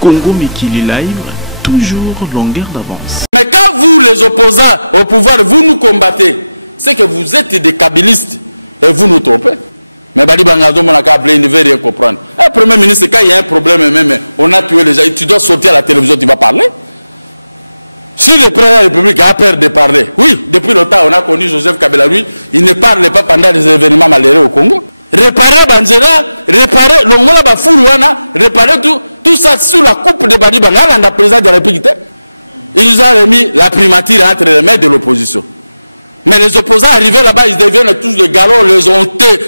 Congo Mikili Live, toujours longueur d'avance. Mais quand vous, les opposants au pouvoir, vous nous combattez, c'est que vous êtes des kabylistes et vous nous trompez. Mais Badi Bangazo, mon accable, il ne veut rien comprendre. Le Premier ministre, quand il y a un problème, même, on a tué les gens, tu dois sortir à la télévision, tu vas parler. Si le président de la République a peur de parler, oui, depuis longtemps, on a connu Joseph Kabila, lui, il ne parle pas pendant des événements malheureux au Congo. Réparer Banzera, réparer Longola Bafourouana, réparer tout ça sous la coupe de Badi Bangala, le président de la République. Il nous a remis la primature entre les mains de l'opposition. Mais les opposants arrivés là-bas, ils deviennent tous des galops, les honteux,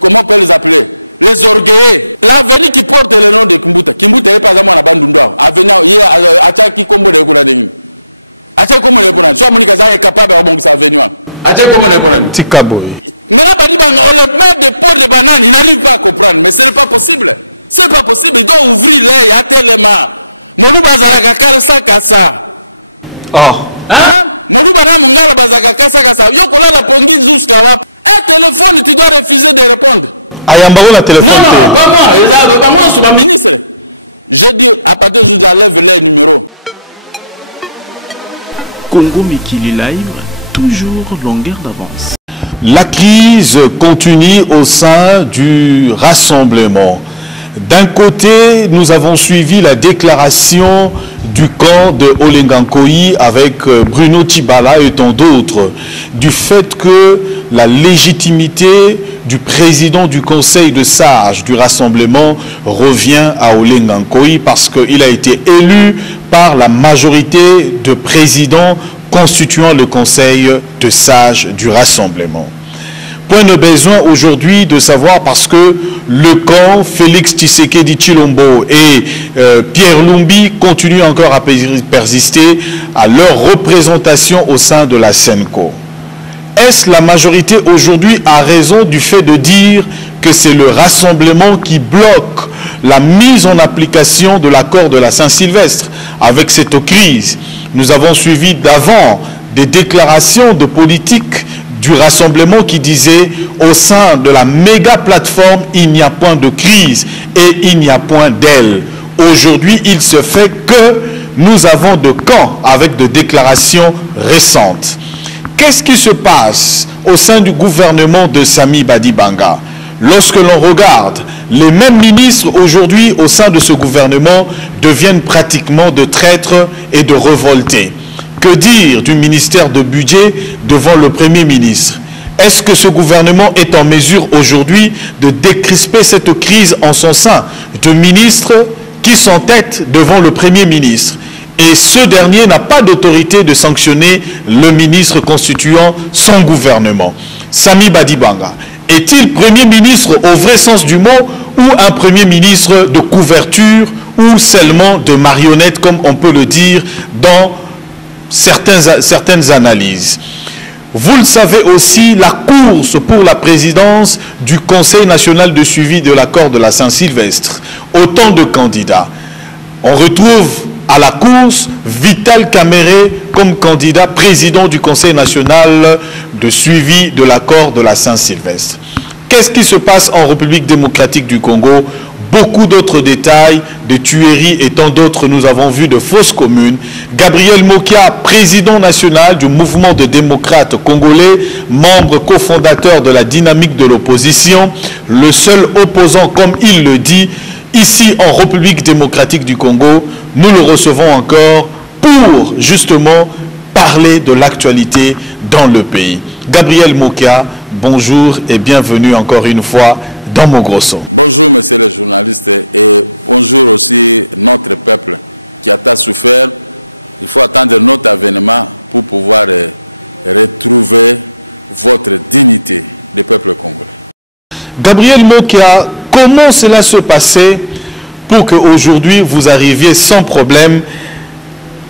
comment on peut les appeler? Les orgueillés. L'avenir qui porte le nom de Kimbuta. Kimbuta est par exemple à Bandunda. Avenir, il y a Achaki Kombo de Kouradin. Achaki Kombo de Kouradin. Soit Monika est capable de bon ça venir. Achaki Kombo de Kouradin. Tikaboy. Maintenant, on le met des pots de bananes, il n'arrive pas à comprendre. Mais ce n'est pas possible. C'est pas possible. Il doit ouvrir l'œil à tellement. Molou Bazaraka Karsa Kassa. Oh. Hein? Molou Bana Mungala Bazaka Kassa Kassa. Yokola la Pongi Zouskawa. Un téléphone, tu dois refuser de répondre. Ayambaro la téléphone. Non, pas moi. Pas moi, je suis pas ministre. Je dis, à partir de aujourd'hui, lève les numéros. Congo Mikili Live, toujours longueur d'avance. La crise continue au sein du rassemblement. D'un côté, nous avons suivi la déclaration du camp de Olengankoï avec Bruno Tibala et tant d'autres, du fait que la légitimité du président du conseil de sages du rassemblement revient à Olengankoï parce qu'il a été élu par la majorité de présidents constituant le conseil de sages du rassemblement. Point de besoin aujourd'hui de savoir parce que le camp Félix Tshisekedi Tshilombo et Pierre Lumbi continuent encore à persister à leur représentation au sein de la Senko. Est-ce la majorité aujourd'hui a raison du fait de dire que c'est le rassemblement qui bloque la mise en application de l'accord de la Saint-Sylvestre avec cette crise? Nous avons suivi d'avant des déclarations de politique du rassemblement qui disait au sein de la méga plateforme il n'y a point de crise et il n'y a point d'aile. Aujourd'hui il se fait que nous avons de camps avec des déclarations récentes. Qu'est-ce qui se passe au sein du gouvernement de Sami Badibanga? Lorsque l'on regarde, les mêmes ministres aujourd'hui au sein de ce gouvernement deviennent pratiquement de traîtres et de révoltés. Que dire du ministère de budget devant le Premier ministre? Est-ce que ce gouvernement est en mesure aujourd'hui de décrisper cette crise en son sein? De ministres qui s'entêtent devant le Premier ministre. Et ce dernier n'a pas d'autorité de sanctionner le ministre constituant son gouvernement. Sami Badibanga, est-il Premier ministre au vrai sens du mot ou un Premier ministre de couverture ou seulement de marionnette comme on peut le dire dans certaines analyses? Vous le savez aussi, la course pour la présidence du Conseil national de suivi de l'accord de la Saint-Sylvestre. Autant de candidats. On retrouve à la course Vital Kamerhe comme candidat président du Conseil national de suivi de l'accord de la Saint-Sylvestre. Qu'est-ce qui se passe en République démocratique du Congo? Beaucoup d'autres détails, de tueries et tant d'autres, nous avons vu de fausses communes. Gabriel Mokia, président national du mouvement de démocrates congolais, membre cofondateur de la dynamique de l'opposition, le seul opposant, comme il le dit, ici en République démocratique du Congo. Nous le recevons encore pour justement parler de l'actualité dans le pays. Gabriel Mokia, bonjour et bienvenue encore une fois dans Mogrosso. Bonjour monsieur le journaliste et bonjour aussi notre peuple qui a tant souffert. Il faut attendre notre avènement pour pouvoir retrouver votre dignité du peuple congolais. Gabriel Mokia, comment cela se passait pour qu'aujourd'hui vous arriviez sans problème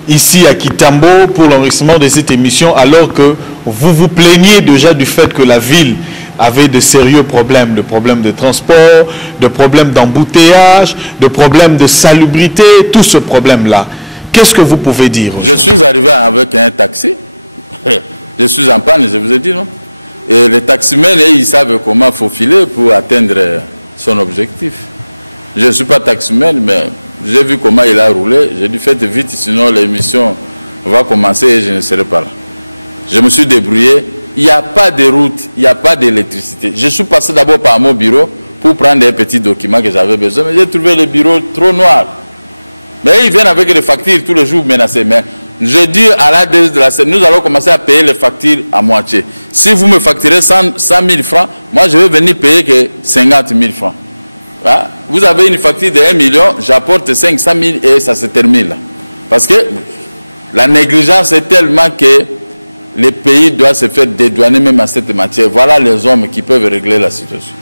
ici à Kitambo pour l'enregistrement de cette émission alors que vous vous plaigniez déjà du fait que la ville avait de sérieux problèmes, de problèmes de transport, de problèmes d'embouteillage, de problèmes de salubrité, tout ce problème-là. Qu'est-ce que vous pouvez dire? Je suis arrivé avec un taxi. Je suis en panne, je vous ai dit, non? Et les taximens, ils savent comment faufiler pour atteindre son objectif. Je ne suis pas taximène, mais j'ai vu comment il a roulé. J'ai dit faites vite, sinon l'émission va commencer et je ne serai pas là. Je me suis débrouillé. Il n'y a pas de route, il n'y a pas d'électricité. Je suis passé d'abord par mon bureau pour prendre des petits documents que j'avais besoin, mais j'ai trouvé le bureau trop noir. Mais ils viennent avec des factures tous les jours menacés. Mais je dis à la DG de la scène, nous allons commencer à payer les factures à moitié. Si vous me facturez 100 000 francs, moi je vais venir payer que 50 000 francs. Ah, vous avez une facture de 1 million, j'apporte 500 000 et ça se termine là. Parce que la négligence est tellement que les pays doivent se faire dédouaner même à cette matière. Voilà les hommes qui peuvent régler la situation.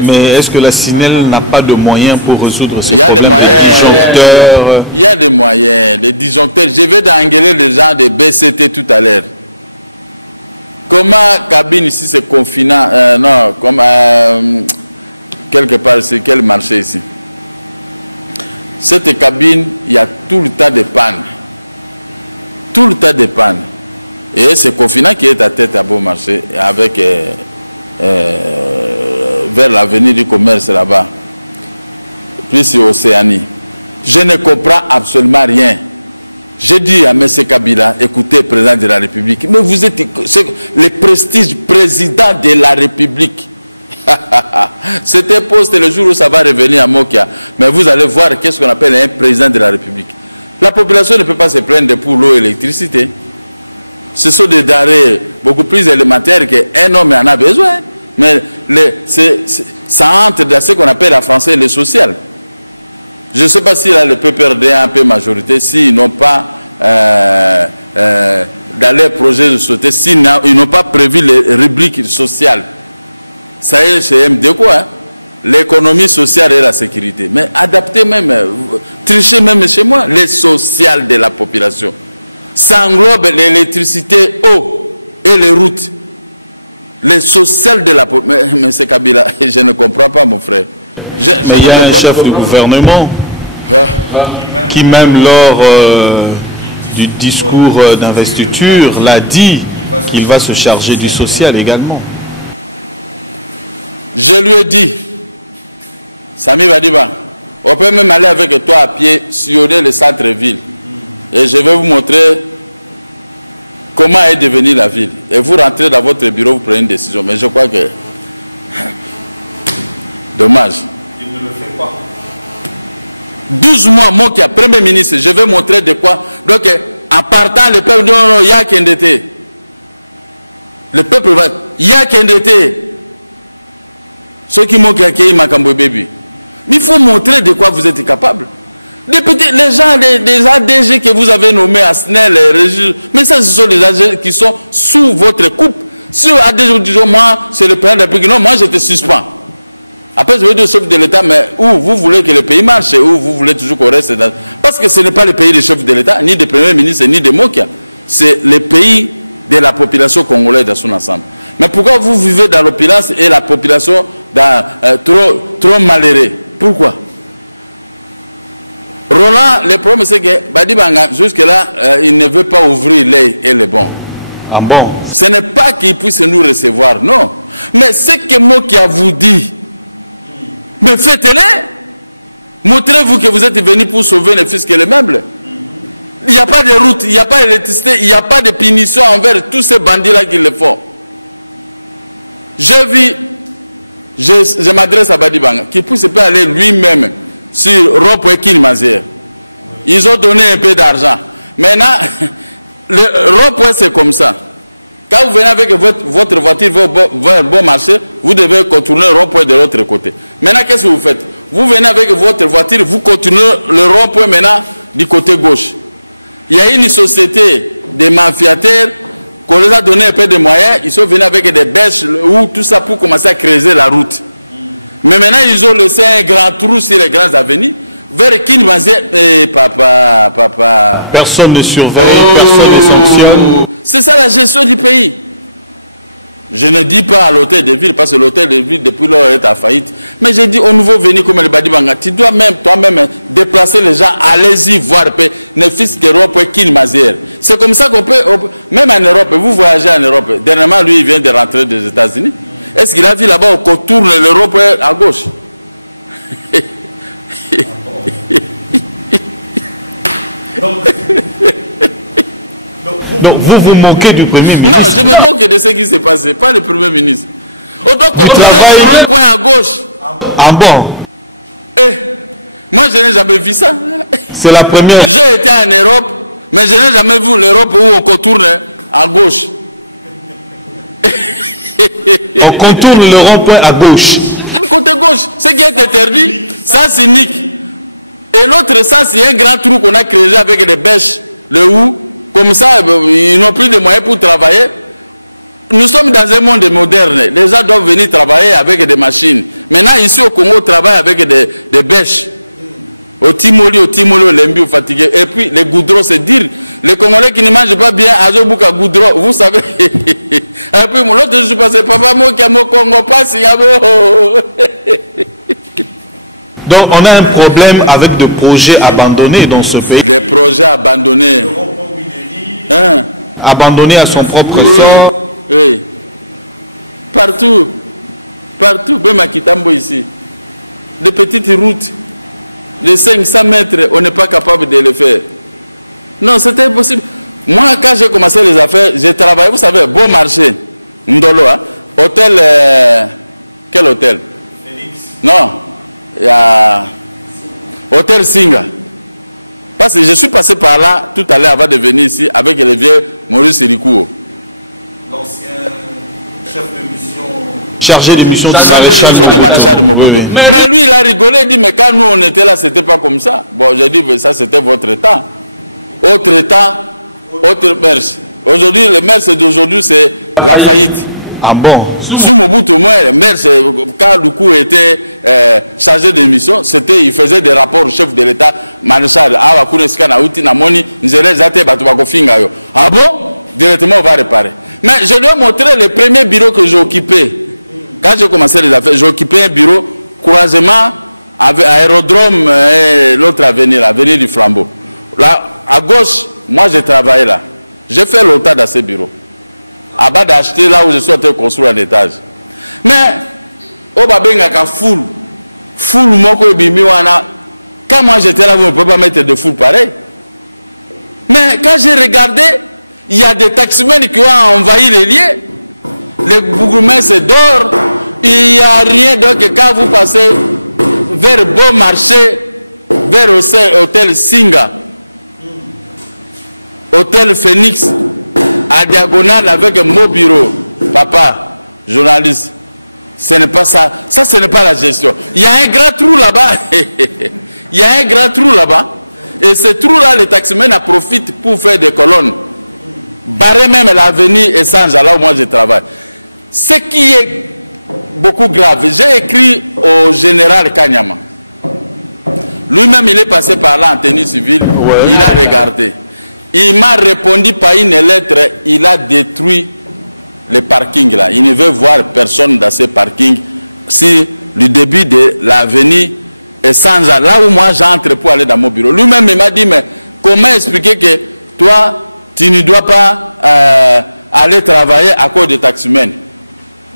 Mais est-ce que la SINEL n'a pas de moyens pour résoudre ces Il problèmes? y a des moyens. Il y a des moyens. Les disjoncteurs. Je vais d'engueuler les gens de BCT tout à l'heure. Comment cabine ici c'est confinant? Non, comme quelque part, c'est quel marché ici? Cette cabine, il y a tout le temps des pannes. Tout le temps des pannes. Et c'est confinant qui est à tête à Bon Marché avec vers l'avenue du commerce là-bas, puis c'est Océanie. Je ne comprends absolument rien. J'ai dit à M. Kabila, écoutez, président de la République, mais vous êtes le prestige président de la République. C'était poste le jour où ça va revenir à Mokia. Mais vous allez voir qu'est-ce qu'on appelle un président de la République. La population ne peut pas se plaindre pour l'eau et l'électricité. Ce sont des denrées beaucoup plus élémentaires qu'un homme en a besoin. Mais ça entre dans ce qu'on appelle en français le social. Je ne sais pas si là le PPRD a un peu majorité, s'ils n'ont pas dans leur projet de société, s'ils n'ont pas prévu les rubriques sociales. Ça y est, chez MD quoi, hein? L'économie sociale et la sécurité. Mais adapter même, tricher même chez moi, les sociales de la population. Ça englobe l'électricité, eau et les routes. Les sociales de la population. Mais c'est Kabila, je ne comprends pas mon frère. Il y a un chef du gouvernement qui même lors du discours d'investiture l'a dit qu'il va se charger du social également. Je lui ai dit, Sami Badiba, on peut même aller avec toi à pied, sillonner le centre-ville. Et je vais vous montrer comment est devenue la ville. Et vous rentrez dans votre bureau, vous prenez une décision. Mais je crois que... Dommage. Il ne le fait pas. 12 mois, moi qui est Premier ministre, je vais montrer de quoi. Donc, en partant, le peuple dit non, il y a qu'un d'été. Le peuple va... Il y a qu'un d'été. Ceux qui m'ont accueilli, Makambo Baby. Mais il faut montrer de quoi vous êtes capable. Les gens, les ADG que vous avez nommés à SNEL, mais ça, ce sont les ADG qui sont sous votre coupe. Si ADG vous disent, moi, c'est le président de la République, non, moi, je te suspends. Après, je vais dire chef de l'État, mais où vous voulez que le pays marche, où vous voulez toujours qu'on reste dans... Parce que ce n'est pas le pays des chefs de l'État, ni des premiers ministres, ni des Mokia. C'est le pays de la population congolaise dans son ensemble. Mais pourquoi vous vivez dans l'opulence et la population dans, trop malheureux? Pourquoi? Roland, le problème c'est que Badibanga, jusque-là, il ne veut pas ouvrir l'œil et le bon. Ah bon? Ce n'est pas qu'il puisse nous recevoir, non. Mais c'est que moi qui a vous dit, mais faites-le. Montrez-vous que vous êtes venu pour sauver les fiscs et les meubles. Il n'y a pas de route, il n'y a pas d'électricité, il n'y a pas de punition envers tous ces bandits-là qui le font. Je m'adresse à Badibanga, qui puisse pas aller lui-même sur Rond-Point Kilmazière. Ils ont donné un peu d'argent. Maintenant, le Rond-Point c'est comme ça. Quand vous venez avec votre voiture vers Bon Marché, vous devez contourner le Rond-Point de l'autre côté. Maintenant, qu'est-ce que vous faites? Vous venez avec votre voiture, vous continuez le Rond-Point maintenant du côté gauche. Il y a une société de mafiataires qu'on les a donné un peu de moyens, ils sont venus avec des bêches ou tout ça pour commencer à creuser la route. Mais maintenant, ils ont laissé un grand trou sur les grandes avenues. Vers Kinvazie, papa. Personne ne surveille, personne ne sanctionne. C'est ça la gestion du pays. Je ne dis pas à l'hôtel de ville, parce que l'hôtel de ville, depuis lors, est à faillite. Mais je dis au nouveau venu comme le Badibanga, tu dois même toi-même déplacer les gens, allez-y voir, ne fils que Rond-Point Kinvazie. C'est comme ça qu'on peut, même en Europe, vous voyagez en Europe. Dernièrement, lui, il vient de rentrer des États-Unis. Est-ce qu'il a vu là-bas qu'on tourne l'Europe à gauche? Donc vous vous moquez du Premier ministre? Non, je me moque de ce qui s'est passé, pas le Premier ministre. On doit contrôler le point à gauche. Ah bon? Moi, je n'ai jamais vu ça. C'est la première. J'ai été en Europe, mais je n'ai jamais vu l'Europe où on contourne à gauche. On contourne le rond-point à gauche. Côté gauche, ce qui est interdit, sens unique. Et l'autre sens, il y a un grand trou qu'on a créé avec des bêches, le hou. Comme ça, ils n'ont plus de moyens pour travailler. Nous sommes dans un monde moderne. Les gens doivent venir travailler avec des machines. Maintenant, ici au Congo, on travaille avec des bêches. Au Timoli, Lembi, au fatigué. Et puis, les goudrons, c'est dire. Les Congolais qui ne mangent pas bien, Azobouka goudron, vous savez. Et puis, l'autre, je suis passé, papa, moi, qui a mon Congo, pas si. Donc, on a un problème avec des projets abandonnés dans ce pays. Des projets abandonnés. Hein? Abandonnés à son propre sort. Oui. Partout. Partout. Même à Kitambo ici. Des petites routes. Les 500 mètres, on n'est pas capable de le faire. Non, c'était impossible. Moi, quand j'ai commencé les affaires, j'ai travaillé, vous savez, bon marché. Ndolo, hein? Hôtel. Quel hôtel? Phoenix. Non. Il y a. Hôtel Singa. Parce que je suis passé par là tout à l'heure avant de venir ici avec le vieux Maurice Rikou. L'ancien chef de mission. Chargé de mission de maréchal de Mokolo. Mais lui, il a rigolé, il dit, mais quand nous on était là, c'était pas comme ça. Bon, j'ai dit, ça c'était votre temps. Autre temps, autre mers. Aujourd'hui, le mers d'aujourd'hui, c'est la faillite. Ah bon? Sous Mobutu, moi, le maire, quand Lukou était chargé de mission, il faisait des rapports au chef de l'État, maréchal. Ah bon? Directement, on va réparer. Mais je lui ai montré le premier bureau que j'ai occupé. Quand j'ai commencé les affaires, j'ai occupé un bureau, croisement, avec aérodrome, l'autre avenue, l'avenue du Flambeau. Là, à gauche, moi j'ai travaillé là. J'ai fait longtemps dans ce bureau. À bas d'acheter là où je suis en train de construire un étage. Mais, au Babengaka full moko bimiwana. Quand moi j'étais là, vous ne pouvez pas mettre de full pareil. Mais quand j'ai regardé, il y a des taximens qui ont envahi les lieux. Les bourgmestres d'or, il n'y a rien. Donc quand vous passez vers Bon Marché, vers Hôtel Singa, Hôtel Phoenix, à diagonale avec mon bureau, papa, journaliste, ce n'est pas ça. Ça, ce n'est pas la gestion. Il y a un grand trou là-bas. Il y a un grand trou là-bas. Et ce trou-là, les taximens en profitent pour faire des colonnes. Barrer même l'avenue Essange, là où moi je travaille. Ce qui est beaucoup grave, j'ai écrit au général Kanyama. Lui-même, il est passé par là en tenue civile. Ouais. Il a regardé. Il m'a répondu par une lettre. Il a détruit les parkings là. Il ne veut voir personne dans ces parkings. C'est le début de l'avenue Essange, là où moi j'entre pour aller dans mon bureau. Lui-même, il m'a dit, mais comment expliquer que toi, tu ne dois pas aller travailler à cause des taximens?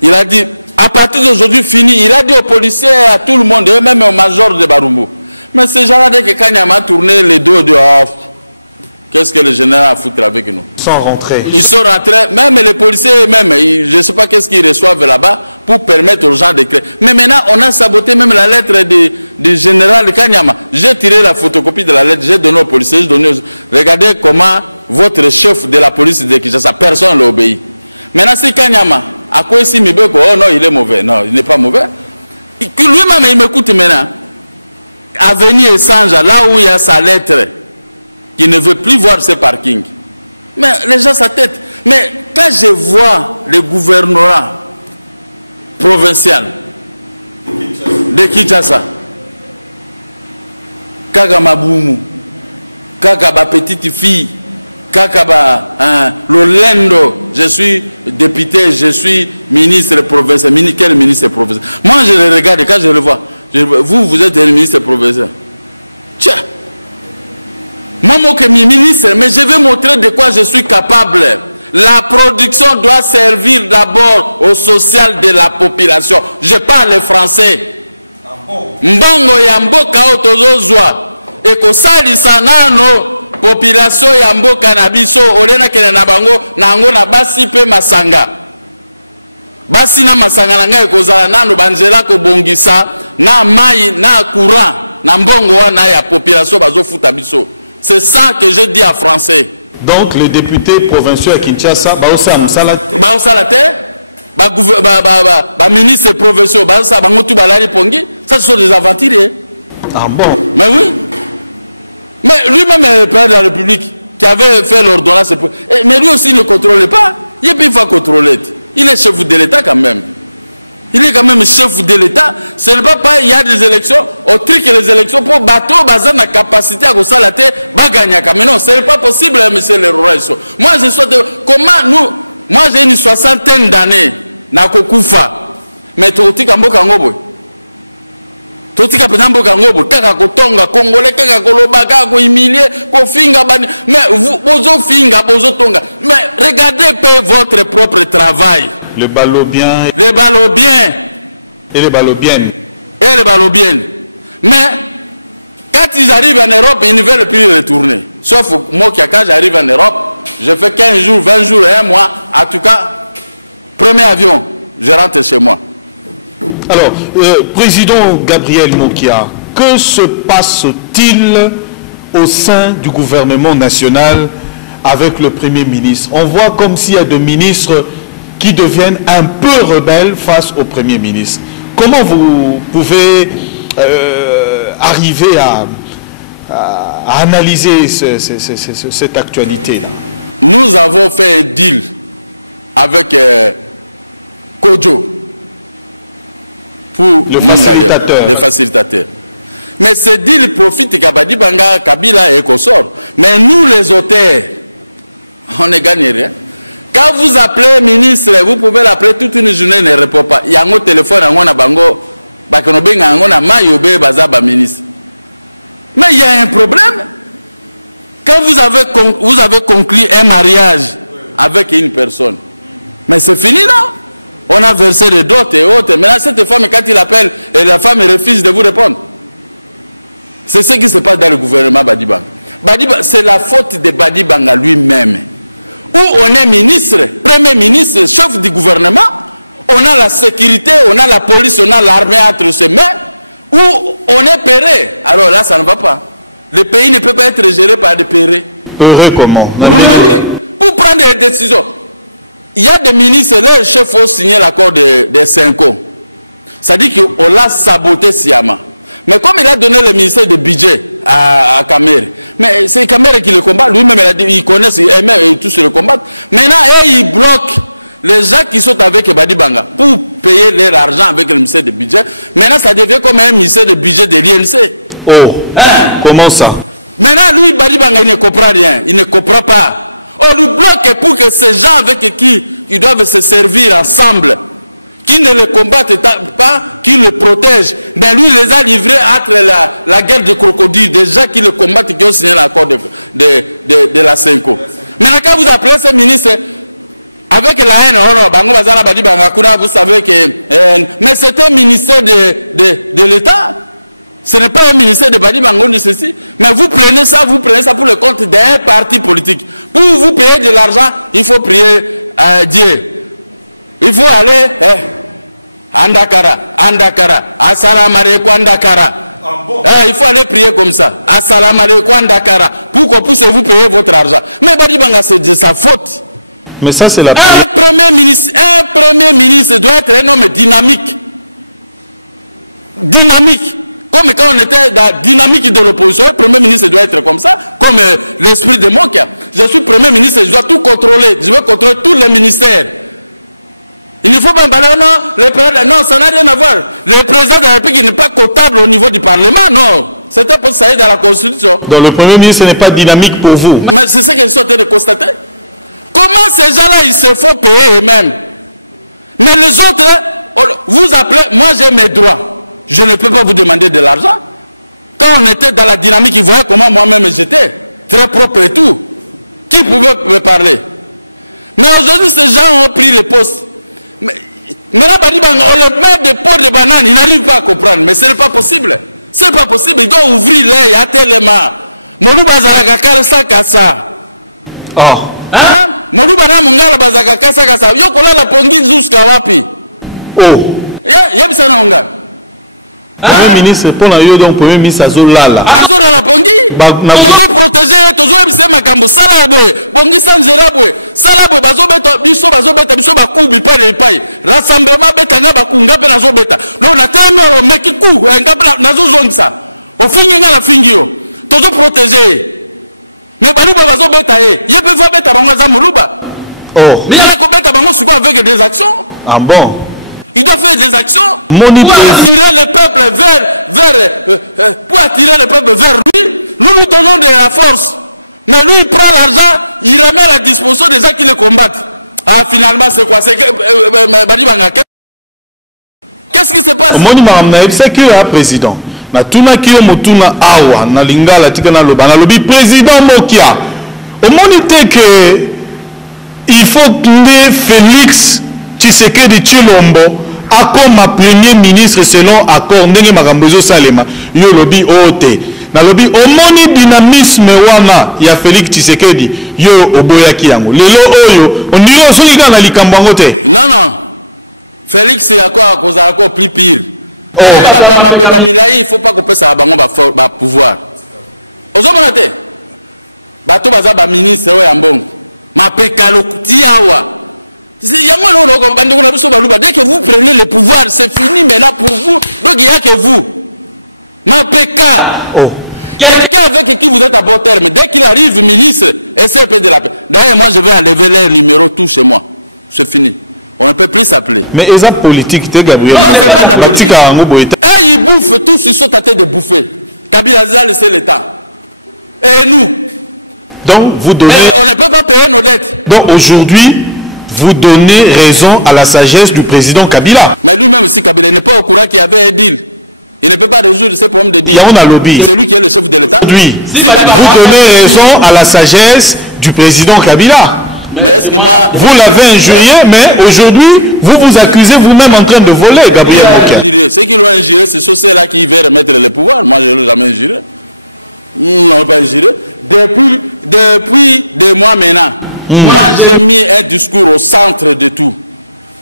Il a dit, à partir d'aujourd'hui, fini. Il a dit aux policiers, à tout le monde, et même au major de Barumbu. Mais ces gens-là, dès que Kanyama a tourné les dos de off, qu'est-ce que le général a foutu avec nous? Sans rentrer. Ils sont rentrés, même les policiers eux-mêmes, je ne sais pas qu'est-ce qu'ils reçoivent là-bas pour permettre aux gens de créer. Mais maintenant, on a saboté même la lettre du général Kanyama. J'ai tiré la photocopie de la lettre, j'ai donné aux policiers, regardez comment votre chef de la police de Kinshasa, personne ne l'obéit. Maintenant, si Kanyama, à quoi ici Mibeko, oh non, il est mauvais. Non, il n'est pas mauvais. Lui-même, il m'écoute maintenant. Avenue Essange, là où il y a sa lettre, qui ne veut plus voir ce parking. Mais les gens, sa tête. Mais quand je vois le gouvernorat provincial de Kinshasa, Kagamaboumou, Kagaba petite fille, Kakaba, Lolendo, je suis député, je suis ministre provincial. Quel ministre provincial? Moi, je le regarde, quand je le vois, vous êtes un ministre provincial. Tiens, moi, je suis ministre, mais je vais montrer de quoi je suis capable. La production doit servir d'abord au social de la population. Je parle français. Mbongo ya mboka o tozozwa ekosalisa nano population ya mboka na biso olena kene na bango nango na basi pe masanga. Basi na masanga na ngai ekozala nano banzela ko bongisa na mai na courant na mbongo wana ya population bazofuta biso. C'est ça que je dis en français. Donc les députés provinciaux à Kinshasa ministres provinciaux ça ce sont des aventuriers. Ah bon? Mais oui. Mais lui-même est le père de la République qui avait fait l'ordonnance. Mais lui aussi ne contrôlait pas. Il peut pas contrôler. Il est chef de l'État quand même. Il est quand même chef de l'État. Ce n'est pas il y a des élections. Au truc que les élections pour bateau, bazar la capacité à consalater, bagagner. Mais non, ce n'est pas possible, monsieur le roi. Moi, je souhaite. Comment nous. Moi, j'ai une 60aine d'années. Nakokoufa. Mais tu as mboka ngobo. Totika penambo kangobo. Kaka kotonga, congolais, kaka koloba, kaka ko humilier, ko finga bani. Mais vous, bozo finga, bozo tonga. Mais regardez peu votre propre travail. Le ballobien. Les ballobiens. Et les ballobiennes. Et les ballobiennes. Mais quand ils arrivent en Europe, ils ne veulent plus retourner. Sauf moi qui, quand j'arrive en Europe, je fais 15 jours, 20 jours et un mois. En tout cas, premier avion, je rentre chez moi. Alors, Président Gabriel Mokia, que se passe-t-il au sein du gouvernement national avec le Premier ministre? On voit comme s'il y a des ministres qui deviennent un peu rebelles face au Premier ministre. Comment vous pouvez arriver à analyser cette actualité-là? Nous avons fait un deal avec Kodjo pour le facilitateur. Le facilitateur. Mais ce deal profite Kabadi Banga, Kabila et Kosor. Mais nous les auteurs, on ne gagne rien. Quand vous appelez ministre, vous pouvez l'appeler toute une journée, il ne répond pas. Il y a un téléphone, il y a un bango, il y a un ministre. Mais il y a un problème. Quand vous avez conclu un mariage avec une personne, mais c'est fini, non? On a versé des dots et autres. Maintenant, cette femme, quand il appelle, et la femme refuse de vous répondre. C'est ce qui se passe dans le gouvernement Badibanga. C'est la faute de Badibanga lui-même. Où on est ministre, premier ministre, chef du gouvernement, on a la sécurité, on a la police, on a l'armée entre ses mains, où on est péré. Alors là, ça ne va pas. Le pays ne peut pas être géré par des pérés. Péré comment? Oui. Pour prendre des décisions. Il y a des ministres, les chefs ont signé l'accord des 5 ans. Ça dit qu'on l'a saboté sciemment. Mais comme il a donné le ministère de budget à Kamere, mais c'est Kamere qui le combat, lui-même il connaît, il aime et tous le combattent. Maintenant, il bloque les gens qui sont avec Badibanga pour payer leur argent avec le ministère de budget. Maintenant, ça devient comme un ministère de budget de l'INC. Oh, comment ça? Maintenant, lui, Badibanga, il ne comprend rien, il ne comprend pas. On lui bloque pour que ces gens avec qui ils doivent se servir ensemble, qui ne le combattent pas, qui le protègent. Mais lui, il les a livrés entre la guerre de crocodile, des gens qui le combattent, qui ont signé l'accord de la CENCO. Maintenant, quand vous appelez ces ministres, avec la haine, vous savez que... mais c'est un ministère de l'État. Ce n'est pas un ministère de Badibanga de ceci. Mais vous prenez ça pour le compte d'un parti politique. Pour vous payer de l'argent, il faut prier Dieu. Il faut aller Andakara, Assalamu alaikum Andakara. Il faut aller prier comme ça. Assalamu alaikum Andakara. Pour qu'on puisse vous payer votre argent. Mais Badibanga, c'est de sa faute. Mais ça, c'est la... Un premier ministre doit être un homme dynamique. Dynamique. Comme quand on était dans la dynamique de l'opposition, le Premier ministre doit être comme ça, comme l'esprit de Mokia. Je suis Premier ministre, je dois tout contrôler. Je vais contrôler tous les ministères. Il ne faut pas me parler, non, ça n'a rien à voir. Le président de la République n'est pas comptable au niveau du Parlement, non. C'était pour ça dans la Constitution. Donc le Premier ministre n'est pas dynamique pour vous. Mais c'est ce que je suis en train de constater. Comment ces gens-là, ils se font payer eux-mêmes? Mais les autres, vous appelez, moi j'ai mes droits. Je ne peux pas vous demander de l'argent. Quand on était dans la dynamique, ils voyaient comment moi-même j'étais. Très propre et tout. Qui pouvait me parler? Mais aujourd'hui, ces gens ont pris le poste. Mais Maintenant, on le met des pots de banane, il n'arrive pas à comprendre. Mais ce n'est pas possible. Ce n'est pas possible. Il doit ouvrir l'œil à tellement. Moluba Zalaka Kalsa Kassa. Oh. Hein? Moluba na Mongala Bazaka Kassa Kassa. Yokola la pongi Zuska Wapi. Oh. Yebisa na Onga. Premier ministre, pour la donc Premier ministre Azolala. Azolala la pongi. Toujours protéger, toujours ebise makambo sala boy. Pongi sanzera boy. Sala boy bazobeta biso bakubi pa de pai. Rassemblement betanga bakunga pe nazobeta. Non na temi on meki ku ngapela nazozongisa. Ofinga na fingio. Toujours protéger. Mais baluba bazobeta yebe va beta bango za muluba. Oh. Mais il a commettre bango souvent avec des actions. Ah bon? Il doit faire des actions pour attirer le peuple vers lui. Nous donnons de la force. Mais lui, il prend l'argent, il remet à la disposition des gens qui le combattent. Ah, finalement, c'est quoi? C'est que qu'est-ce qui se passe? C'est que le président. Na tuna kiyo motuna awa na lingala tika na loba na lobi président Mokia. Au monité que il faut que Félix Tshisekedi Tshilombo comme premier ministre selon accord ndenge makambo salema yo lobi ote na lobi omoni dynamisme wana ya Félix Tshisekedi yo oboyaki yango lelo oyo onyo soki kana likambo yango te. Non Félix c'est encore plus pire. Oh il faut pas qu'on puisse avoir un pouvoir. Ozomona te bato baza ba ministre oyo ambongo mapekalo tiawa. Dès que vous prenez le pouvoir, c'est fini maintenant pour vous. Donc il n'y a que vous. Ma PK. Oh. Quelqu'un avec qui vous êtes à bon terme, dès qu'il arrive ministre, SCP de la paix. D'ailleurs, moi je vais enlever les numéros tout chez moi. C'est fini. On ne peut plus s'appeler. Mais ils ont politique, Gabriel. Non, c'est pas de la politique. Et ils bouffent, tous ils sont à tête de bouffer. Kabila a laissé l'État. Et nous. Donc vous donnez. Et on ne peut pas payer nos dettes. Donc aujourd'hui, vous donnez raison à la sagesse du président Kabila. Mais lui-même aussi, Kabila n'est pas au courant qu'il y avait un deal. Il ne peut pas résoudre ces problèmes de deal. C'est lui qui est le chef de l'État. Aujourd'hui, vous donnez raison à la sagesse du président Kabila. Mais est-ce que moi... Vous l'avez injurié, mais aujourd'hui, vous vous accusez vous-même en train de voler, Gabriel. Ceux qui l'ont injuré, c'est ceux-là qui veulent remettre le pouvoir. Moi, je ne l'ai jamais injuré. Non, pas injuré. Depuis 2 mois maintenant, moi, j'ai mis un discours au centre de tout.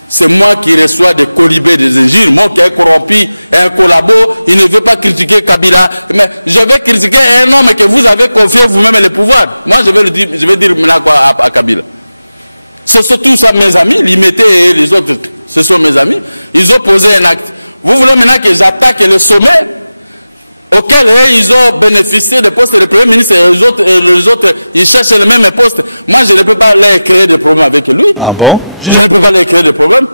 C'est moi qui reçois des colibés, des injures. Moi qui ai corrompu un collabo, il ne veut pas critiquer Kabila. Mais je vais critiquer un homme que vous avez confié vous-même le pouvoir. Moi, je vais dire maintenant quoi à Kabila. Ce sont tous mes amis, Limité et les autres, ce sont mes amis. Ils ont posé un acte. Vous voulez maintenant que j'attaque le sommet auquel ils ont bénéficié des postes de Premier ministre et les autres, ils cherchent le même poste. Moi, je ne peux pas leur créer des problèmes avec lui. Ah bon? Je ne peux pas leur créer des problèmes.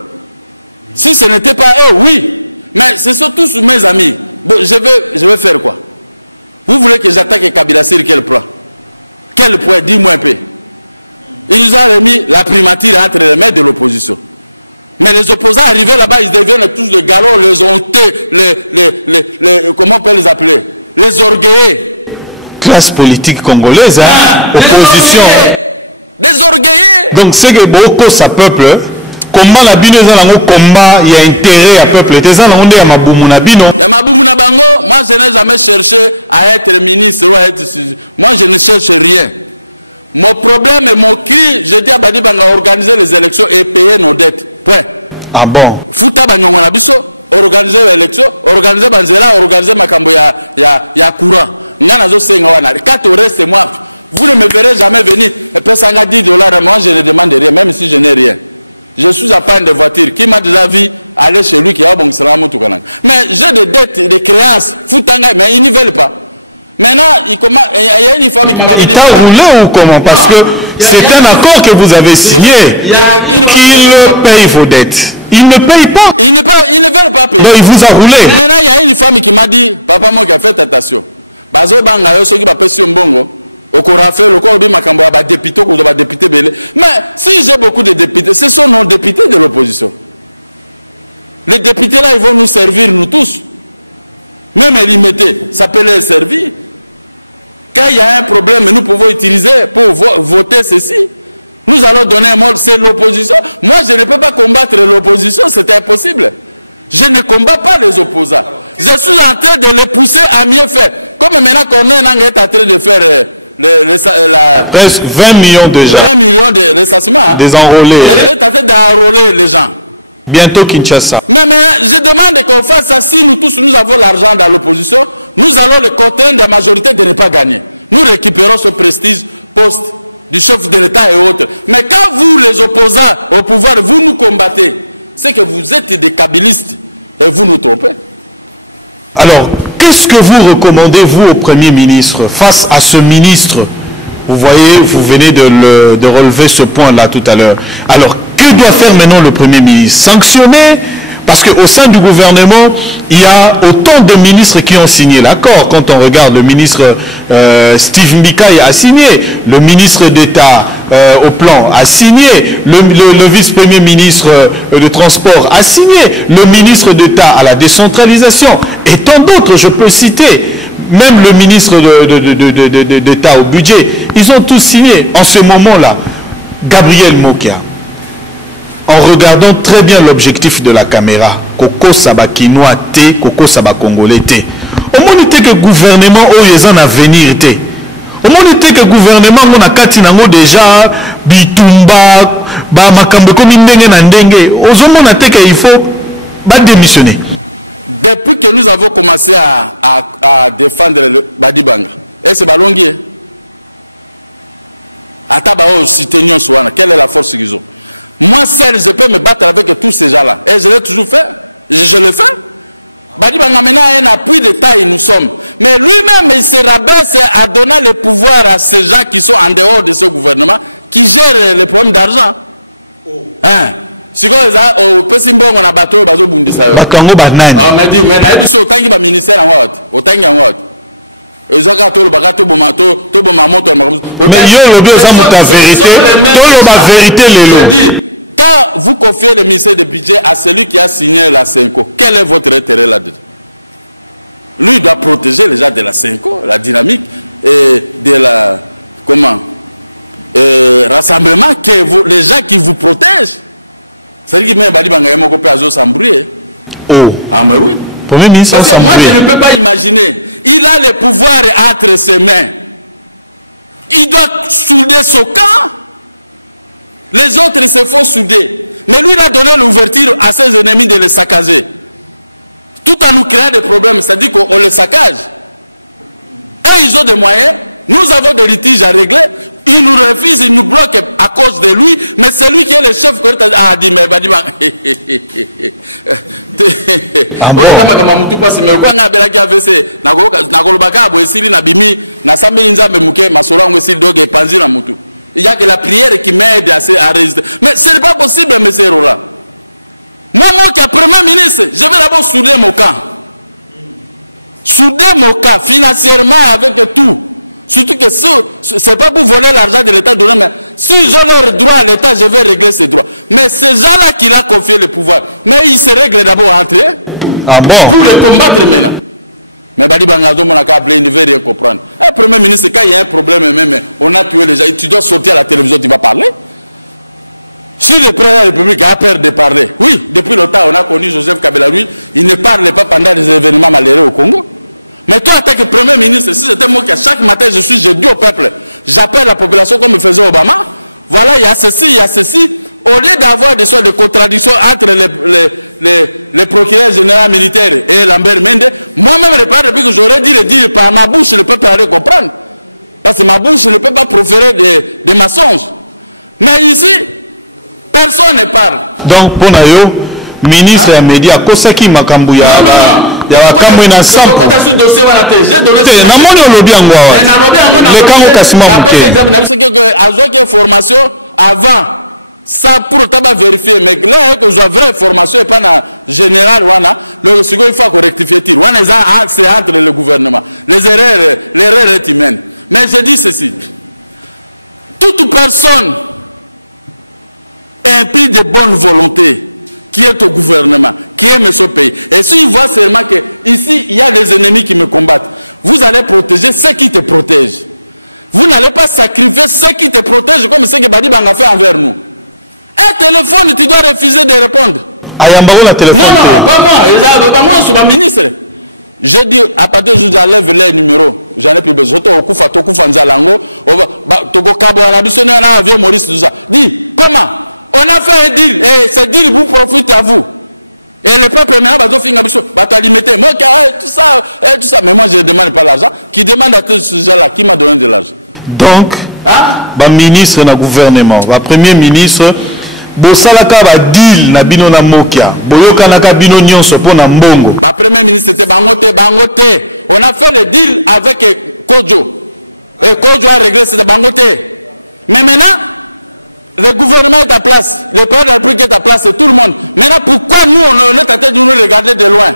Si ce n'était pas eux, oui. Mais ce sont tous mes amis. Bon, je vais faire quoi? Vous voulez que j'attaque Kabila sur quel point? Quel point? Dis-moi un peu. Il nous a remis la primature entre les mains de l'opposition. Mais les opposants arrivés là-bas, ils deviennent tous les galops, les honteux, comment on peut les appeler? Les orgueillés. Classe politique congolaise, hein? Opposition. Des orgueillés. Donc c'est que beaucoup ça peuple, combat la bino, combat, il y a intérêt à peuple. Moi je n'ai jamais cherché à être ministre. Moi je ne cherche rien. Mon problème et mon cri, je dis à Badi Banga organiser les élections et payer nos dettes. Point. Ah bon? Fouta Banyongo Nabiso, organiser les élections, organiser Banzela, organiser Makambo ya courant. Nanazo Sengawana. Quand au reste, moi, vous ne me verrez jamais venir. Et puis ça a $10, moi je ne demande rien, même si je n'ai rien. Je suis à panne de voiture. Qui m'a déjà vu aller chez lui qui a bon mais j'ai des dettes, des créances. Foutanga, mais ils ne veulent pas. Maintenant, il y a une femme qui m'a dit... Il t'a roulé ou comment? Parce que c'est un accord que vous avez signé. Il paye vos dettes. Il ne paye pas. Ils ne veulent pas payer. Donc il vous a roulé. Maintenant, il y a une femme qui m'a dit, papa, moi qui a fait attention. Bazo banga yo soki ba pesi mbongo. Okora fait le corps bi makambo ba député ko ba député belé. Mais si j'ai beaucoup de députés, ce sont nos députés de l'opposition. Les députés là, ils vont nous servir nous tous. Même Limité, ça peut les servir. Quand il y a un problème, nous pouvons utiliser pour voter ceci. Nous allons donner un mot, c'est l'opposition. Moi, je ne peux pas combattre l'opposition, c'est impossible. Je ne combats pas les opposants. Je suis en train de les pousser à mieux faire. Comme maintenant Corneille Nangaa est en train de faire presque 20 millions de gens. 20 millions de ressassements. Des enrôlés. Il est en train d'enrôler les gens. Bientôt Kinshasa. Mais je demande qu'on fasse ça. Si nous tous, nous avons l'argent dans l'opposition, nous allons le contraindre de la majorité de ne pas gagner. Nous récupérons ce prestige poste du chef de l'État et autres. Mais quand vous, les opposants au pouvoir, vous nous combattez, c'est que vous êtes des kabylistes et vous nous trompez. Alors, qu'est-ce que vous recommandez, vous, au Premier ministre, face à ce ministre? Vous voyez, vous venez de relever ce point-là tout à l'heure. Alors, que doit faire maintenant le Premier ministre? Sanctionner? Parce qu'au sein du gouvernement, il y a autant de ministres qui ont signé l'accord. Quand on regarde, le ministre Steve Mikaï a signé, le ministre d'État au plan a signé, le vice-premier ministre de Transport a signé, le ministre d'État à la décentralisation, et tant d'autres, je peux citer. Même le ministre d'État au budget, ils ont tous signé. En ce moment-là, Gabriel Mokia, en regardant très bien l'objectif de la caméra, Koko Saba Kinois T, Koko Saba Congolais T. Au moins, il que le gouvernement a un avenir T. Au moins, il que le gouvernement a Katinango déjà, Bitumba, Makambe comme Ndenge Nandenge. Au moins, il faut démissionner. Depuis que nous avons commencé à défendre le Badibanga, et c'est Balongi. Quelle est la force qu'ils ont? Moi seul, je peux me battre avec tous ces gens-là. Et je l'ai toujours fait. Je le fais. Badibanga maintenant a un appui de taille, nous sommes. Mais lui-même, il se rabaisse à donner le pouvoir à ces gens qui sont en dehors de ce gouvernement, qui gèrent les problèmes d'argent. Hein? Si vous avez un peu on a battu au bateau Bundisa. Bakango banane. On m'a dit, mais il y a un ministère en haut. Autant qu'il y a un haut. Ils ont gâté le bagato bomato, tout bomamoto. Mais il y a la vérité. Je dis, quand vous confiez le ministère du budget à celui qui a signé la CENCO, quel est votre intérêt là-dedans? Lui, il doit protéger les gens de la CENCO, la dynamique et de la. Comment rassemblement, les gens qui vous protègent. C'est-à-dire que même Badibanga est mon copain s'embrouiller. Oh, ah, mais oui. Premier ministre, parce que moi, je ne peux pas imaginer. Il a le pouvoir entre ses mains. Il doit souder son camp. Les autres se font souder. Mais lui, il a donné l'ouverture à ses ennemis de les saccager. Tout en nous créant des problèmes, c'est-à-dire qu'on les saccage. Et ils ont des moyens. Nous avons des litiges à régler. Il nous refuse, il nous bloque à cause de lui, mais c'est lui qui est le chef. Ah, dit, mais Badibang. Ah bon? Il y a que la prière qui m'aide à résister. Mais ce n'est pas possible, M. Roland. Moi, qui est Premier ministre, je vais d'abord souder mon camp. Souder mon camp financièrement avec tout. Surtout que ce n'est pas pour voler l'argent de l'État, mais s'ils ont leur droit à l'État, je vais régler ces droits. Mais ces gens-là qui l'ont confié le pouvoir, mais ils se règlent d'abord entre eux. Ah bon? Pour le combattre maintenant. Mais Badi Bangazo, mon accable, il ne veut rien comprendre. Le Premier ministre, quand il y a un problème, même, on a tué les gens, tu dois sortir à la télévision, tu vas parler. Si le président de la République a peur de parler, oui, depuis longtemps, on a connu Joseph Kabila, lui, il ne parle pas pendant des événements malheureux au Congo. Mais toi, en tant que Premier ministre, si c'était moi qui, chaque matin, je dis au peuple, j'appelle la population comme faisait Obama, voilà, il y a ceci, il y a ceci. Au lieu d'avoir des sortes de contradictions entre les procureurs généraux militaires et Lambert Mende, moi-même, le président de la République, j'aurais dit le dire par ma bouche, le peuple allait comprendre. Parce que ma bouche ne peut pas proférer des mensonges. Mais ici, personne ne parle. Donc, pour nous, ministre et média, Kosaki Makambouya, il y a un ensemble. Quand tu as su le dossier, j'ai donné ce formation avant, ça pour vérifier. Mais là, que j'ai vraie information et pas général, le second, il faut rectifier. C'est entre le gouvernement. Les erreurs est humaine. Mais je dis ceci. Toute personne implie de bonne volonté qui est au gouvernement, qui aime ce pays. Et s'il voit seulement qu'ici, il y a des ennemis qui me combattent, vous allez protéger ceux qui te protègent. Vous n'allez pas sacrifier ceux qui te protègent comme ce que Badi Banga fait envers nous. Un téléphone, tu dois refuser de répondre. téléphone. Non, pas moi. Pas moi, je suis ministre. Je dis, à partir de j'enlève les numéros. J'en ai plus besoin. Dis, comment? On a fait un deal. Et ce deal vous profite à vous. Et le peuple maintenant va finir à limiter. Moi, tout ça. Mais moi, je ne demande pas l'argent. Qui demande à tous ces gens-là qui m'a donné de l'argent? Donc, le ministre du gouvernement, le premier ministre, bosalaka ba deal na bino na mokia. Boyoka na bino nyonso po na mbongo. Le premier ministre c'était bangote. On a fait le deal avec Kodjo. Et Kodjo a réglé cette bangote. Mais maintenant, le gouvernement est à place, le président de la République est à place, et tout le monde. Maintenant, pourquoi nous, on est en train de nous regarder de loin?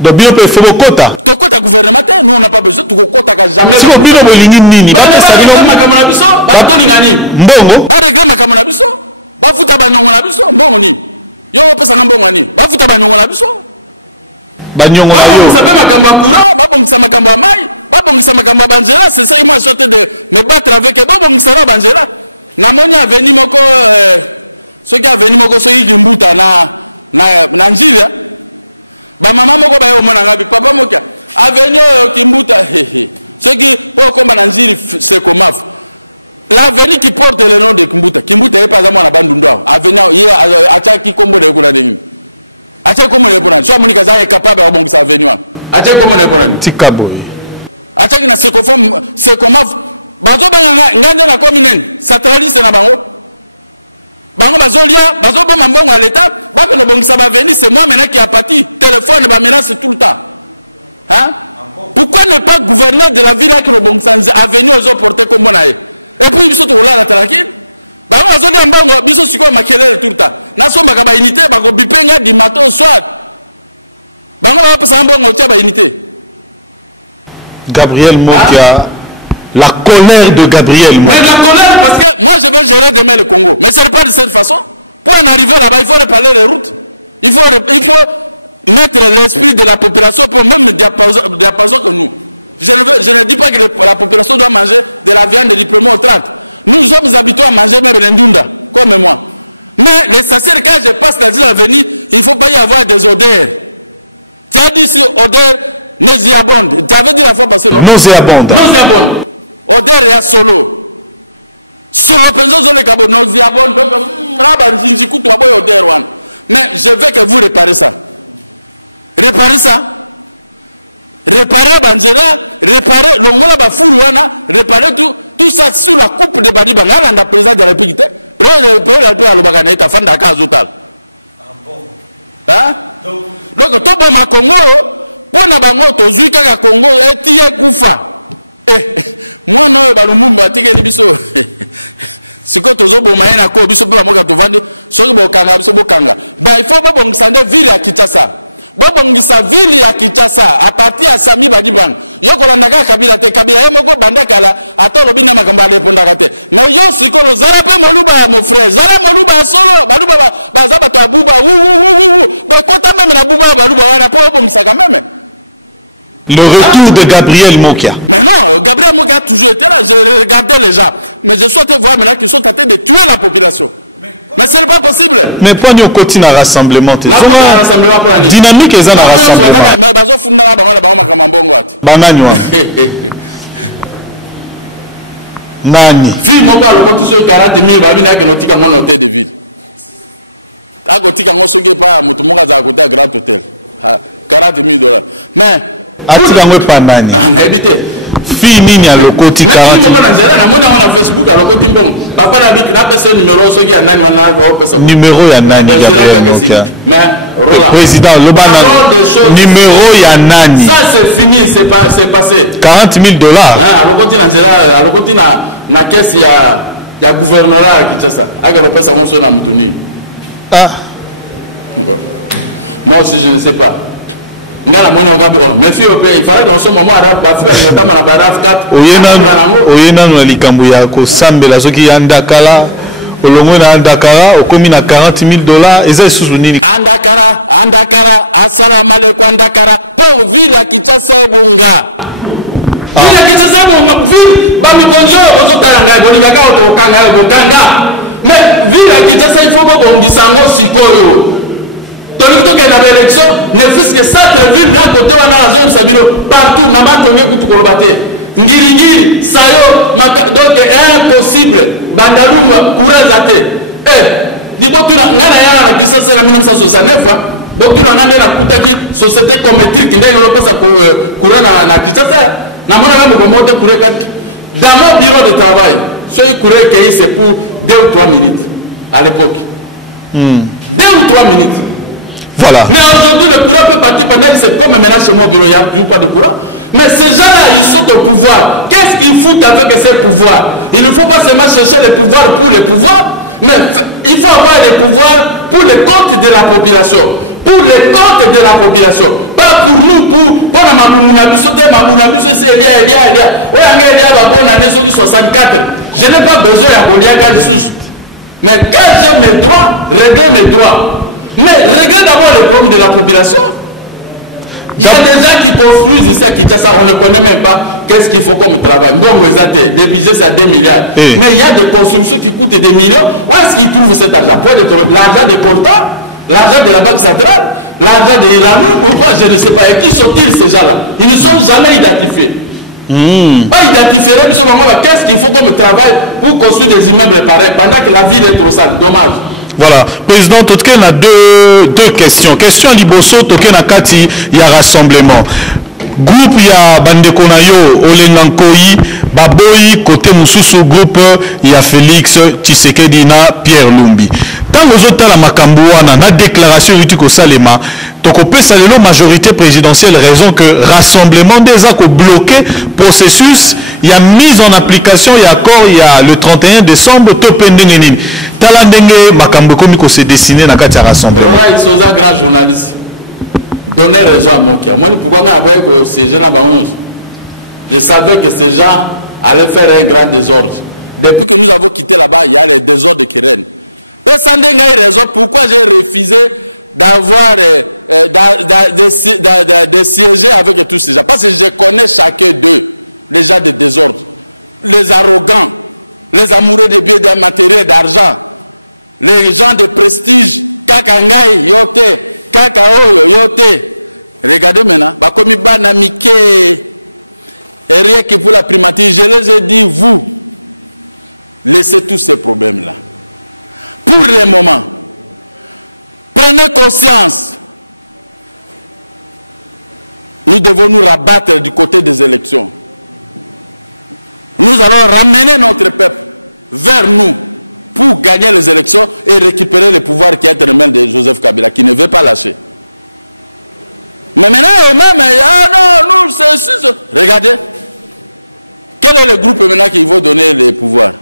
Donc, bien peut faire quota. Tu quota gouvernemental, nous on n'a pas besoin de quota jamais. Si vous avez une ligne, ba mbongo, ba régler makambo na biso, ba futa ba nyongo na biso, mbongo ni. Yo pesa mbongo ni, ba futa ba nyongo na biso. Ba nyongo na yo. Ça fait makambo ya courant, ba bongisa makambo ya mai, ba bongisa makambo ya banjela, c'est ça qui m'a sorti de me battre avec ba bongisa na banjela. Namoni aveni moko ceux qui aveni moko ceux qui mbuta na njira ba mama moko ba yo mona ngabi papa mokia aveni kimbuta ceux qui pour combattre na njira c'est comme l'avenir qui porte le nom de Kimbuta est pas à moi na bandundu avenir hier acha ki kombo de kuna ndeni acha kombo de kuna so moni kaza est capable de bongisa avenir acha kombo de kuna tikabo acha ki na c'est comme bazo benga ngande na kominen centraliste na bango bazolia bazo bomba mbongo à l'état bako no bongisa ba venir c'est moi maintenant qui a parti téléphone ba menace tout le temps hein pourquoi ne pas gouverner de la ville qui no bongisa avenir aux porter comme on a et puis biso to la tranquille bango bazolia mbongo biso siko makelele tout le temps na so makaba unité bako bipenga du matin au soir bango ba pesa mbongo tia ba unité Gabriel Mokia. La colère de Gabriel. Mais la colère, parce que moi je vais gérer demain le Congo. Mais ce n'est pas de cette façon. Pour en arriver là-bas, il faut reparler les routes. Il faut mettre l'esprit de la population pour même diapason que nous. Je ne dis pas que la population doit manger de la viande du premier au 30. Nous sommes habitués à manger même l'indunda, comme moi. Mais l'essentiel, quand je passe dans l'avenir, il ne faut pas y avoir des odeurs. Tu as dit si odeur nauséabonde. Tu avais dit la fois passée, non? Nauséabonde. Nauséabonde. Odeur ya solo penzo zole kabo nauséabonde raba njinji kutu aboy odeur wan. Mais je veux que vous réparez ça. Réparez banjera, réparez longola ba wana, réparez tout ça sous la coupe de Badi Banga la président de la République. Président alobaka na eta fanda ka azotal. Hein? Donc to bon ma Congo pona bango to zui kaka Congo etie kufa. Moi non balumumba tikeli biso siko tozo bomaye na ko biso ba moka tovandi soki bokanga biso bokanga ben il faut bongisa nde ville ya Kinshasa bongisa ville ya Kinshasa à partir ya Sami Badi Banga yokola ndaka kabila te kabila ye moko bandaka la ata lobina makambo alépondaka te mais yo siko zala pe moluba ya mon frère zala moluba ya solo baluba baza bato abuba mais kota même na buba baluba wana po bongisa quand même. Le retour de Gabriel Mokia. Mais non, Gabriel Mokia a toujours été là. Je regardais les gens. Mais je souhaitais voir maintenant qu'ils sont en train de tuer la population. Mais ce n'est pas possible. Mais pas nous continuer à rassemblement. Dynamique est un rassemblement. Mais bazo funda la bango la bango makamambongo ati. Banani wa. Nani. Fille moko alokoti so 40 000 babina ke notika ngo hôtel de ville. Akotika ngo soki pa mutu monga za côté grand hôtel. 40 000 $. Mais atika ngo pa nani. Na habité. Fille nini alokoti 40 000. Mais na mona na Facebook alokoti mbongo. Papa na biki na pesa numéro soki ya nani wana ko pesa. Numéro ya nani Gabriel Mokia. Mais Rola. Président Lobana. Numéro ya nani. Ça c'est fini, c'est passé. 40 000 $. Alokoti na nzela, alokoti na caisse ya gouvernorat à Kinshasa. Aka lo pesa ngo so na mutuni. Ah. Bon. Moi aussi je ne sais pas. Ngana mona okabe mais fille il fallait que on soit moment arabe ba fille ko tama na baraf 4 oyena no likambo ya ko sambela soki andakala olongo na andakara okomi na 40 000 $. eza susu nini andakara assalamu alaikum andakara pour ville ya Kinshasa ebunga Ville qui se bon ville, ba mi konjo bozo taranga bolinga ka to kanga. Mais ville qui se il faut pas bon gisango sikoyo. Toliki to na élection, ne fils que centre-ville na côté wana la zone sabino partout na ba tongi kutu kolobate. Ngiri sayo donc impossible bandalunga kurazate. Dibotuna ngana ya na kisasa na 1969 botuna ngande na kutaki société cométrique ndenge lopesa kurana na kisasa na mona kama komote kureka dans mon bureau de travail soy kureka c'est pour 2 ou 3 minutes à l'époque. 2 ou 3 minutes. Voilà. Mais aujourd'hui le courant peut partir pendant que c'est comme maintenant chez moi au bureau il y a toujours pas de courant. Mais ces gens-là, ils sont au pouvoir. Qu'est-ce qu'ils foutent avec ces pouvoirs? Il ne faut pas seulement chercher le pouvoir pour le pouvoir, mais il faut avoir les pouvoirs pour le compte de la population. Pour le compte de la population. Pas pour nous, pour la Mabounabiso, c'est Elia. Oui, 64. Je n'ai pas besoin de Goliath sous. Mais quand j'ai mes droits, régler mes droits. Mais régler d'abord le problème de la population. Il y a des gens qui construisent ici à Kinshasa, on ne connaît même pas qu'est-ce qu'il faut comme travail. Bon, les budgets c'est à 2 milliards. Mais il y a des constructions qui coûtent des millions. Où est-ce qu'ils trouvent cet argent? L'argent des portants, l'argent de la Banque centrale, l'argent de l'Iranou, pourquoi je ne sais pas. Et qui sont-ils ces gens-là? Ils ne sont jamais identifiés. Pas identifiés, qu'est-ce qu'il faut comme travail pour construire des immeubles pareils pendant que la ville est trop sale? Dommage. Voilà, président Totken a deux questions. Question Liboso, Totken a Kati, il y a rassemblement. Groupe, il y a Bandekonayo, Olengankoi, Baboyi, côté Moussousou, groupe, il y a Félix Tshisekedi, Pierre Lumbi. Quand vous êtes à la Makambouana, la déclaration Utiko Salema, Tokopesa la majorité présidentielle, raison que rassemblement des accords bloqué, processus, il y a mise en application, il y a accord, il y a le 31 décembre, Topendengenin. Talandenge Makambo Komiko s'est dessiné dans le rassemblement. Ils sont un grand journaliste. Donnez raison à Mokia. Moi, pourquoi ces gens je savais que ces gens allaient faire un grand désordre. Depuis que nous avons quitté là-bas, il y a les désordres qui règnent. Personne n'a raison pourquoi j'ai refusé d'avoir de siéger avec tous ces gens. Parce que je connais chacun d'eux, les gens de désordre, les arrogants, les amoureux des biens, des matériels, d'argent, les gens de prestige, Kakangai, Yote, Kakaoyo, Yote. Regardez maintenant, Bakomi Banamike, et rien que pour la primature, je les ai dit, vous, laissez tous ces problèmes-là. Pour le moment, prenez conscience. Nous devons nous rabattre du côté des élections. Nous allons ramener notre peuple vers nous pour gagner les élections et récupérer le pouvoir qui est dans les mains de Joseph Kabila, qui ne veut pas lâcher. Mais maintenant, nous, c'est... Regardez, quel est le groupe maintenant qui va donner le pouvoir?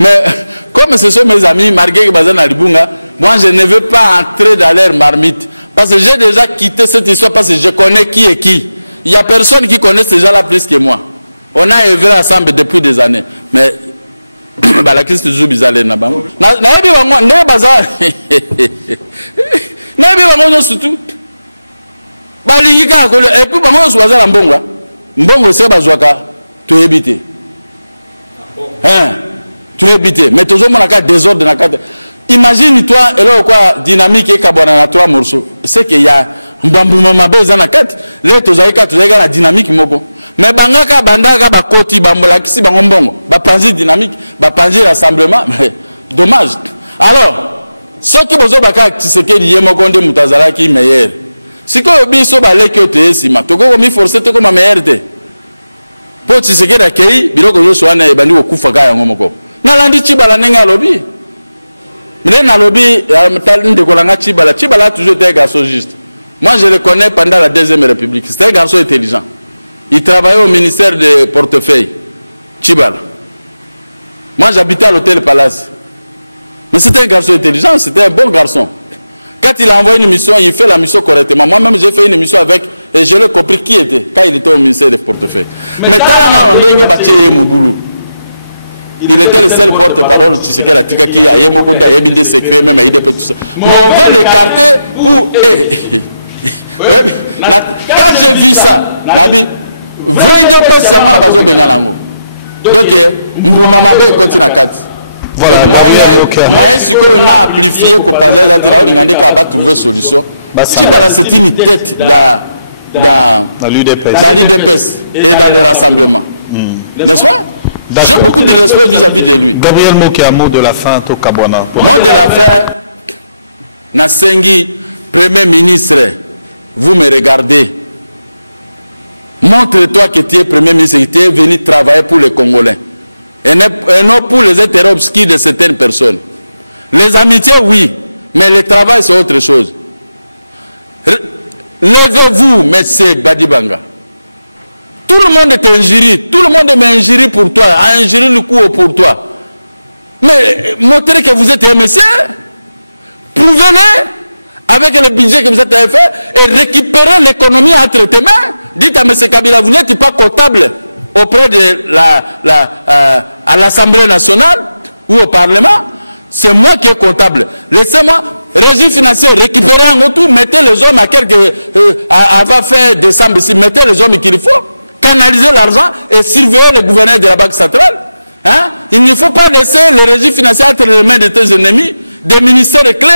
Mais comme ce sont mes amis, Marguerite Bazan Alibunga, moi je ne veux pas entrer dans leur marmite. Parce que j'ai déjà quitté cette histoire parce que je connais qui est qui. Il n'y a personne qui connaît ces gens-là plus que moi. On a œuvré ensemble depuis des années. Mais la crise est toujours bizarre. Surtout. Et puis, Mbongo, c'est Bazouaka. Tu es habité. Tu es habité. Mais toujours, mon cas désordre dans la carte. Imagine-toi, et là, quoi, dynamique et Kabana, 3 morceaux. C'est qu'il y a un bambou mabé dans la carte. Là, tu as la dynamique. Mais Bangaka, Bandaka, Bakoti, Bambola, Kisi, Bangombongo, Bapanzi dynamique, Bapanzi rassemblement. Dommage. Alors, ceux qui ont besoin de Tshisekedi, Yemokonde, Moutazala, qui est meilleur. Si tu as besoin de Sima, tu as forcé de comme meilleur. Pour Tshisekedi, accueilli, Biro Kozo Soana et Bani Okufaka Yangomoko. Nalandi Chibala Nenga lobby. Mais dans le lobby, Chibala a toujours été un garçon juste. Moi, je le connais pendant la Deuxième République. C'était un garçon intelligent. Il travaillait au ministère des portefeuilles. Chibala. Moi, j'habitais à l'hôtel Palace. Mais c'était un garçon intelligent, c'était un bon garçon. Quand il a envoyé une mission, il fait la mission correctement. Moi-même, j'ai fait une mission avec, et je l'ai compris qui était, quand il était au ministère des portefeuilles. Mais il était le seul porte-parole de ce qu'elle a dit, qui a beaucoup de secrets, même à IDP, tout ça. Mais on va l'écarter pour... Quand j'ai vu ça, vrai UDPS yamana bazo benga nango. Donc mbuma mabe continue na kati. Voilà, Gabriel Mokia. Moi ce qu'on a amplifié ko parler là on ngande ka ba trouver solution. Si c'est une tête dans l'UDPS et dans les rassemblements. N'est-ce pas? J'ai beaucoup de respect vis-à-vis de lui. Gabriel Mokia, mot de la fin, Tokabwana. Mot de la fin, Nasengi, Premier ministre, vous me regardez. Montre-toi que tu es Premier ministre, que tu es venu travailler pour les Congolais. Et non pour les intérêts obscurs de certaines personnes. Les amitiés, oui, mais le travail, c'est autre chose. Levez-vous, monsieur Badibanga. Tout le monde est injurié, tout le monde m'injurie pour toi, a injurié le coup pour toi. Mais montrez que vous êtes un monsieur, prouvez-le avec le budget que vous avez fait et récupérez l'économie entre tes mains. Dites à M. Kabila, vous n'êtes pas comptable auprès de à l'Assemblée nationale ou au Parlement. C'est moi qui est comptable. Laissez-moi, régime financier, récupérer en retour, mettez les hommes à quelques... avant fin décembre ici, mettez les hommes qu'il faut, canaliser l'argent et surveiller le gouverneur de la Banque centrale. Hein? Il ne faut pas laisser le régime financier entre les mains de tes ennemis, des ministères clés.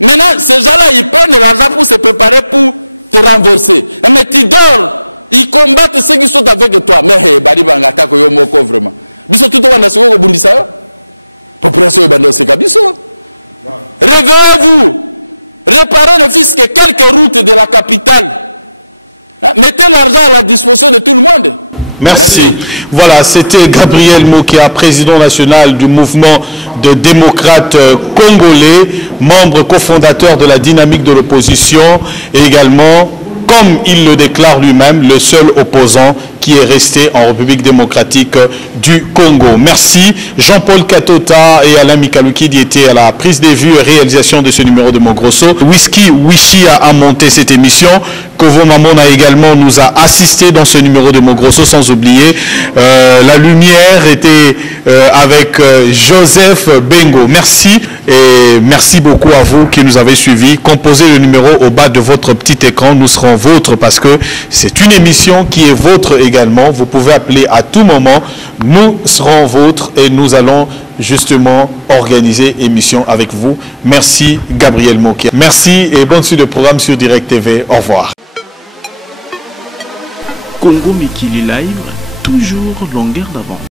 Maintenant, ces gens-là, ils prennent l'argent pour se préparer pour te renverser. Mais tu dors, ils combattent ceux qui sont avec toi. Mais hey, Badi Bangata, Koyomoko, vraiment. Biso tout le monde a ce qu'on dit ça. Réveillez-vous, réparez ne fût-ce que quelques routes de la capitale. Mettez l'argent à la disposition de tout le monde. Merci. Voilà, c'était Gabriel Mokia, président national du mouvement de démocrates congolais, membre cofondateur de la dynamique de l'opposition et également, comme il le déclare lui-même, le seul opposant qui est resté en République démocratique du Congo. Merci Jean-Paul Katota et Alain Mikaluki qui étaient à la prise des vues et réalisation de ce numéro de Mogrosso. Whisky Wishi a monté cette émission. Kovo Mamona également nous a assisté dans ce numéro de Mogrosso, sans oublier la lumière était avec Joseph Bengo. Merci et merci beaucoup à vous qui nous avez suivis. Composez le numéro au bas de votre petit écran, nous serons vôtres parce que c'est une émission qui est vôtre également. Vous pouvez appeler à tout moment, nous serons vôtres et nous allons justement organiser émission avec vous. Merci Gabriel Mokia. Merci et bonne suite de programme sur Direct TV. Au revoir. Congo Mikili Live, toujours longueur d'avance.